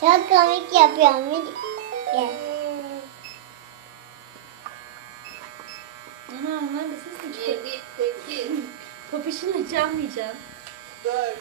Çok komik yapıyorum. Gel. Ana onlar da ses mi çıkıyor? 7, 8, Popişinle çalmayacağım. 4,